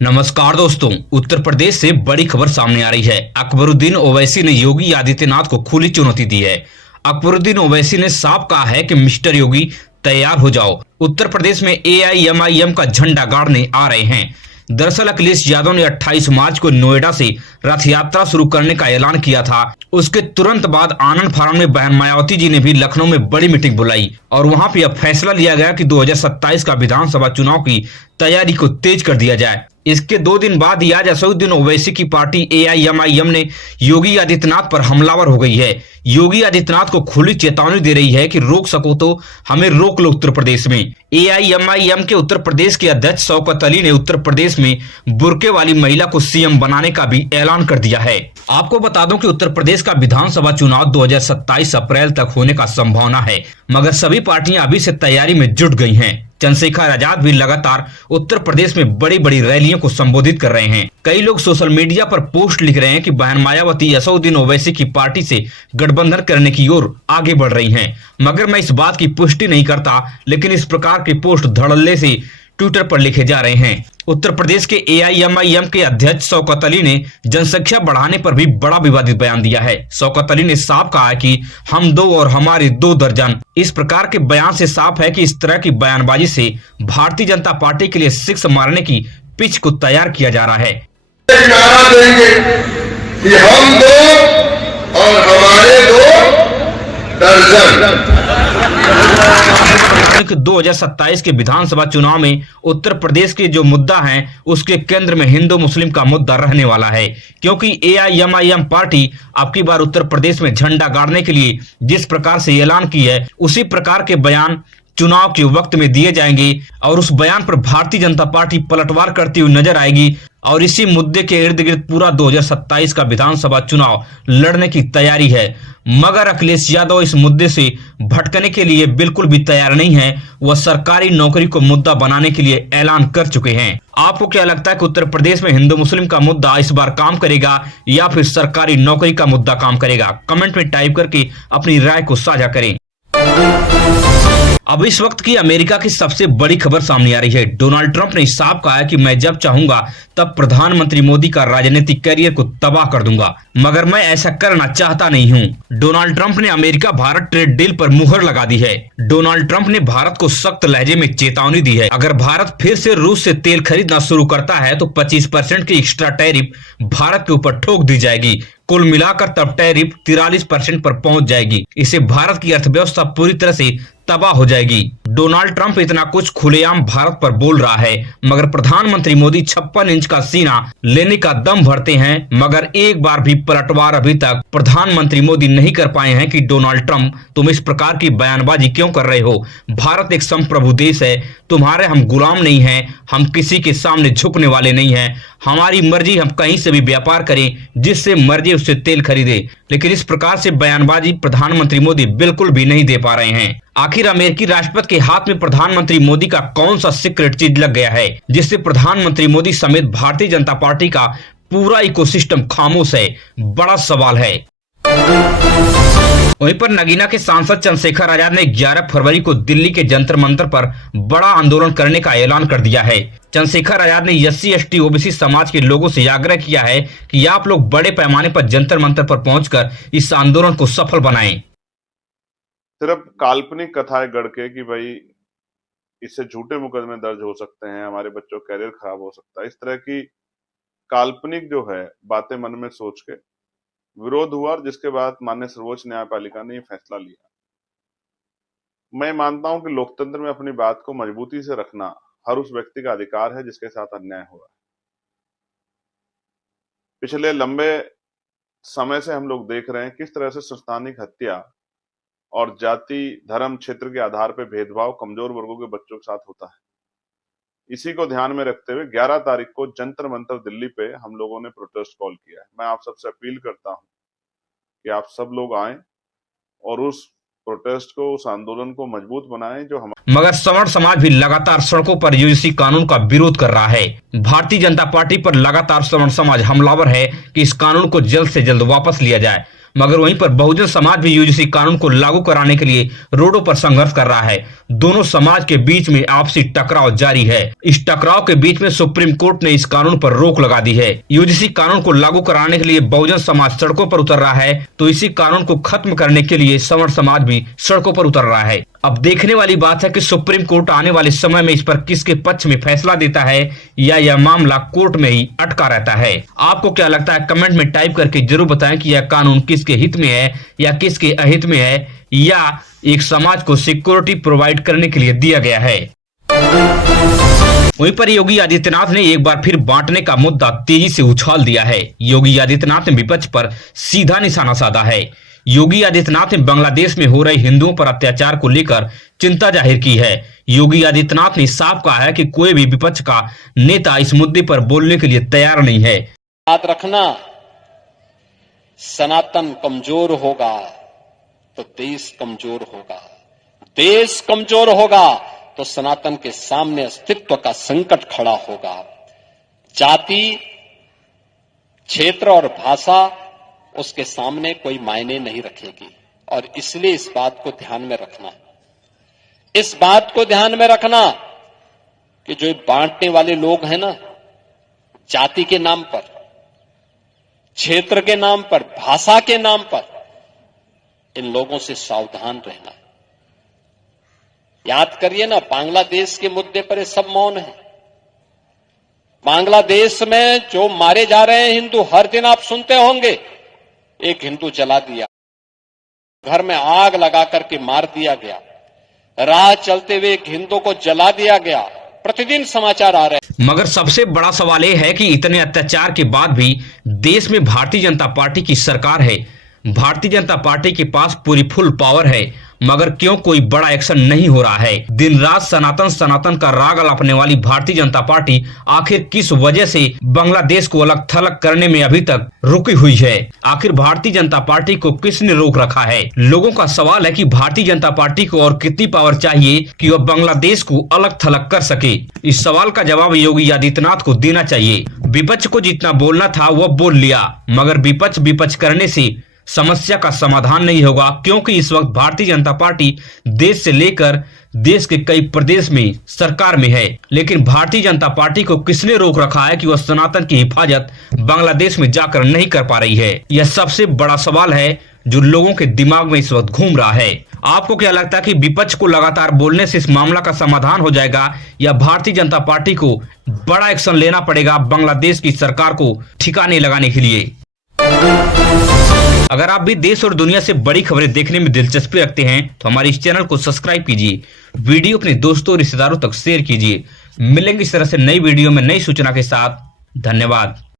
नमस्कार दोस्तों, उत्तर प्रदेश से बड़ी खबर सामने आ रही है। अकबरुद्दीन ओवैसी ने योगी आदित्यनाथ को खुली चुनौती दी है। अकबरुद्दीन ओवैसी ने साफ कहा है कि मिस्टर योगी तैयार हो जाओ, उत्तर प्रदेश में एआईएमआईएम का झंडा गाड़ने आ रहे हैं। दरअसल अखिलेश यादव ने 28 मार्च को नोएडा से रथ यात्रा शुरू करने का ऐलान किया था। उसके तुरंत बाद आनंद फार्म में बहन मायावती जी ने भी लखनऊ में बड़ी मीटिंग बुलाई और वहां पे अब फैसला लिया गया कि 2027 का विधानसभा चुनाव की तैयारी को तेज कर दिया जाए। इसके 2 दिन बाद ही आज असदुद्दीन ओवैसी की पार्टी एआईएमआईएम ने योगी आदित्यनाथ पर हमलावर हो गई है। योगी आदित्यनाथ को खुली चेतावनी दे रही है कि रोक सको तो हमें रोक लो उत्तर प्रदेश में। एआईएमआईएम के उत्तर प्रदेश के अध्यक्ष शौकत अली ने उत्तर प्रदेश में बुर्के वाली महिला को सीएम बनाने का भी ऐलान कर दिया है। आपको बता दूं कि उत्तर प्रदेश का विधानसभा चुनाव 2027 अप्रैल तक होने का संभावना है, मगर सभी पार्टियां अभी से तैयारी में जुट गई हैं। चंद्रशेखर आजाद भी लगातार उत्तर प्रदेश में बड़ी बड़ी रैलियों को संबोधित कर रहे हैं। कई लोग सोशल मीडिया पर पोस्ट लिख रहे हैं कि बहन मायावती असदुद्दीन ओवैसी की पार्टी से गठबंधन करने की ओर आगे बढ़ रही हैं। मगर मैं इस बात की पुष्टि नहीं करता, लेकिन इस प्रकार के पोस्ट धड़ल्ले से ट्विटर पर लिखे जा रहे हैं। उत्तर प्रदेश के एआईएमआईएम के अध्यक्ष शौकत अली ने जनसंख्या बढ़ाने पर भी बड़ा विवादित बयान दिया है। शौकत अली ने साफ कहा है कि हम 2 और हमारे 2 दर्जन। इस प्रकार के बयान से साफ है कि इस तरह की बयानबाजी से भारतीय जनता पार्टी के लिए 6 मारने की पिच को तैयार किया जा रहा है। नारा देंगे कि हम 2 और हमारे 2 दर्जन। 2027 के विधानसभा चुनाव में उत्तर प्रदेश के जो मुद्दा है उसके केंद्र में हिंदू मुस्लिम का मुद्दा रहने वाला है, क्योंकि एआईएमआईएम पार्टी अब की बार उत्तर प्रदेश में झंडा गाड़ने के लिए जिस प्रकार से ऐलान की है, उसी प्रकार के बयान चुनाव के वक्त में दिए जाएंगे और उस बयान पर भारतीय जनता पार्टी पलटवार करती हुई नजर आएगी और इसी मुद्दे के इर्द गिर्द पूरा 2027 का विधानसभा चुनाव लड़ने की तैयारी है। मगर अखिलेश यादव इस मुद्दे से भटकने के लिए बिल्कुल भी तैयार नहीं है। वह सरकारी नौकरी को मुद्दा बनाने के लिए ऐलान कर चुके हैं। आपको क्या लगता है कि उत्तर प्रदेश में हिंदू मुस्लिम का मुद्दा इस बार काम करेगा या फिर सरकारी नौकरी का मुद्दा काम करेगा? कमेंट में टाइप करके अपनी राय को साझा करें। अब इस वक्त की अमेरिका की सबसे बड़ी खबर सामने आ रही है। डोनाल्ड ट्रंप ने साफ कहा है कि मैं जब चाहूंगा तब प्रधानमंत्री मोदी का राजनीतिक करियर को तबाह कर दूंगा, मगर मैं ऐसा करना चाहता नहीं हूं। डोनाल्ड ट्रंप ने अमेरिका भारत ट्रेड डील पर मुहर लगा दी है। डोनाल्ड ट्रंप ने भारत को सख्त लहजे में चेतावनी दी है। अगर भारत फिर से रूस से तेल खरीदना शुरू करता है तो 25% की एक्स्ट्रा टैरिफ भारत के ऊपर ठोक दी जाएगी। कुल मिलाकर तब टैरिफ 43% पर पहुंच जाएगी। इससे भारत की अर्थव्यवस्था पूरी तरह से तबाह हो जाएगी। डोनाल्ड ट्रंप इतना कुछ खुलेआम भारत पर बोल रहा है, मगर प्रधानमंत्री मोदी 56 इंच का सीना लेने का दम भरते हैं, मगर एक बार भी पलटवार अभी तक प्रधानमंत्री मोदी नहीं कर पाए हैं कि डोनाल्ड ट्रंप तुम इस प्रकार की बयानबाजी क्यों कर रहे हो। भारत एक संप्रभु देश है, तुम्हारे हम गुलाम नहीं हैं, हम किसी के सामने झुकने वाले नहीं हैं। हमारी मर्जी, हम कहीं से भी व्यापार करें, जिससे मर्जी उससे तेल खरीदे। लेकिन इस प्रकार से बयानबाजी प्रधानमंत्री मोदी बिल्कुल भी नहीं दे पा रहे हैं। आखिर अमेरिकी राष्ट्रपति के हाथ में प्रधानमंत्री मोदी का कौन सा सीक्रेट चीज लग गया है जिससे प्रधानमंत्री मोदी समेत भारतीय जनता पार्टी का पूरा इकोसिस्टम खामोश है? बड़ा सवाल है। वहीं पर नगीना के सांसद चंद्रशेखर आजाद ने 11 फरवरी को दिल्ली के जंतर मंतर पर बड़ा आंदोलन करने का ऐलान कर दिया है। चंद्रशेखर आजाद ने SC ST OBC समाज के लोगों से आग्रह किया है कि आप लोग बड़े पैमाने पर जंतर मंतर पर पहुंचकर इस आंदोलन को सफल बनाएं। सिर्फ काल्पनिक कथाएं गढ़ के कि भाई इससे झूठे मुकदमे दर्ज हो सकते हैं, हमारे बच्चों का करियर खराब हो सकता है, इस तरह की काल्पनिक जो है बातें मन में सोच के विरोध हुआ और जिसके बाद माननीय सर्वोच्च न्यायपालिका ने यह फैसला लिया। मैं मानता हूं कि लोकतंत्र में अपनी बात को मजबूती से रखना हर उस व्यक्ति का अधिकार है जिसके साथ अन्याय हो रहा है। पिछले लंबे समय से हम लोग देख रहे हैं किस तरह से संस्थानिक हत्या और जाति, धर्म, क्षेत्र के आधार पर भेदभाव कमजोर वर्गों के बच्चों के साथ होता है। इसी को ध्यान में रखते हुए 11 तारीख को जंतर मंतर दिल्ली पे हम लोगों ने प्रोटेस्ट कॉल किया है। मैं आप सबसे अपील करता हूं कि आप सब लोग आएं और उस प्रोटेस्ट को, उस आंदोलन को मजबूत बनाएं जो हम। मगर सवर्ण समाज भी लगातार सड़कों पर यूजीसी कानून का विरोध कर रहा है। भारतीय जनता पार्टी पर लगातार सवर्ण समाज हमलावर है कि इस कानून को जल्द से जल्द वापस लिया जाए। मगर वहीं पर बहुजन समाज भी यूजीसी कानून को लागू कराने के लिए रोडों पर संघर्ष कर रहा है। दोनों समाज के बीच में आपसी टकराव जारी है। इस टकराव के बीच में सुप्रीम कोर्ट ने इस कानून पर रोक लगा दी है। यूजीसी कानून को लागू कराने के लिए बहुजन समाज सड़कों पर उतर रहा है, तो इसी कानून को खत्म करने के लिए सवर्ण समाज भी सड़कों पर उतर रहा है। अब देखने वाली बात है कि सुप्रीम कोर्ट आने वाले समय में इस पर किसके पक्ष में फैसला देता है या यह मामला कोर्ट में ही अटका रहता है। आपको क्या लगता है, कमेंट में टाइप करके जरूर बताएं कि यह कानून किसके हित में है या किसके अहित में है, या एक समाज को सिक्योरिटी प्रोवाइड करने के लिए दिया गया है। वहीं पर योगी आदित्यनाथ ने एक बार फिर बांटने का मुद्दा तेजी से उछाल दिया है। योगी आदित्यनाथ ने विपक्ष पर सीधा निशाना साधा है। योगी आदित्यनाथ ने बांग्लादेश में हो रहे हिंदुओं पर अत्याचार को लेकर चिंता जाहिर की है। योगी आदित्यनाथ ने साफ कहा है कि कोई भी विपक्ष का नेता इस मुद्दे पर बोलने के लिए तैयार नहीं है। याद रखना, सनातन कमजोर होगा तो देश कमजोर होगा, देश कमजोर होगा तो सनातन के सामने अस्तित्व का संकट खड़ा होगा। जाति, क्षेत्र और भाषा उसके सामने कोई मायने नहीं रखेगी, और इसलिए इस बात को ध्यान में रखना, इस बात को ध्यान में रखना कि जो बांटने वाले लोग हैं ना, जाति के नाम पर, क्षेत्र के नाम पर, भाषा के नाम पर, इन लोगों से सावधान रहना। याद करिए ना, बांग्लादेश के मुद्दे पर ये सब मौन है। बांग्लादेश में जो मारे जा रहे हैं हिंदू, हर दिन आप सुनते होंगे, एक हिंदू जला दिया, घर में आग लगा करके मार दिया गया, राह चलते हुए एक हिंदू को जला दिया गया, प्रतिदिन समाचार आ रहे हैं। मगर सबसे बड़ा सवाल यह है कि इतने अत्याचार के बाद भी देश में भारतीय जनता पार्टी की सरकार है। भारतीय जनता पार्टी के पास पूरी फुल पावर है, मगर क्यों कोई बड़ा एक्शन नहीं हो रहा है। दिन रात सनातन सनातन का राग अलापने वाली भारतीय जनता पार्टी आखिर किस वजह से बांग्लादेश को अलग थलग करने में अभी तक रुकी हुई है। आखिर भारतीय जनता पार्टी को किसने रोक रखा है। लोगों का सवाल है कि भारतीय जनता पार्टी को और कितनी पावर चाहिए कि वह बांग्लादेश को अलग थलग कर सके। इस सवाल का जवाब योगी आदित्यनाथ को देना चाहिए। विपक्ष को जितना बोलना था वह बोल लिया, मगर विपक्ष करने से समस्या का समाधान नहीं होगा, क्योंकि इस वक्त भारतीय जनता पार्टी देश से लेकर देश के कई प्रदेश में सरकार में है, लेकिन भारतीय जनता पार्टी को किसने रोक रखा है कि वह सनातन की हिफाजत बांग्लादेश में जाकर नहीं कर पा रही है। यह सबसे बड़ा सवाल है जो लोगों के दिमाग में इस वक्त घूम रहा है। आपको क्या लगता है कि विपक्ष को लगातार बोलने से इस मामला का समाधान हो जाएगा, या भारतीय जनता पार्टी को बड़ा एक्शन लेना पड़ेगा बांग्लादेश की सरकार को ठिकाने लगाने के लिए? अगर आप भी देश और दुनिया से बड़ी खबरें देखने में दिलचस्पी रखते हैं तो हमारे इस चैनल को सब्सक्राइब कीजिए, वीडियो अपने दोस्तों और रिश्तेदारों तक शेयर कीजिए। मिलेंगे इस तरह से नई वीडियो में नई सूचना के साथ। धन्यवाद।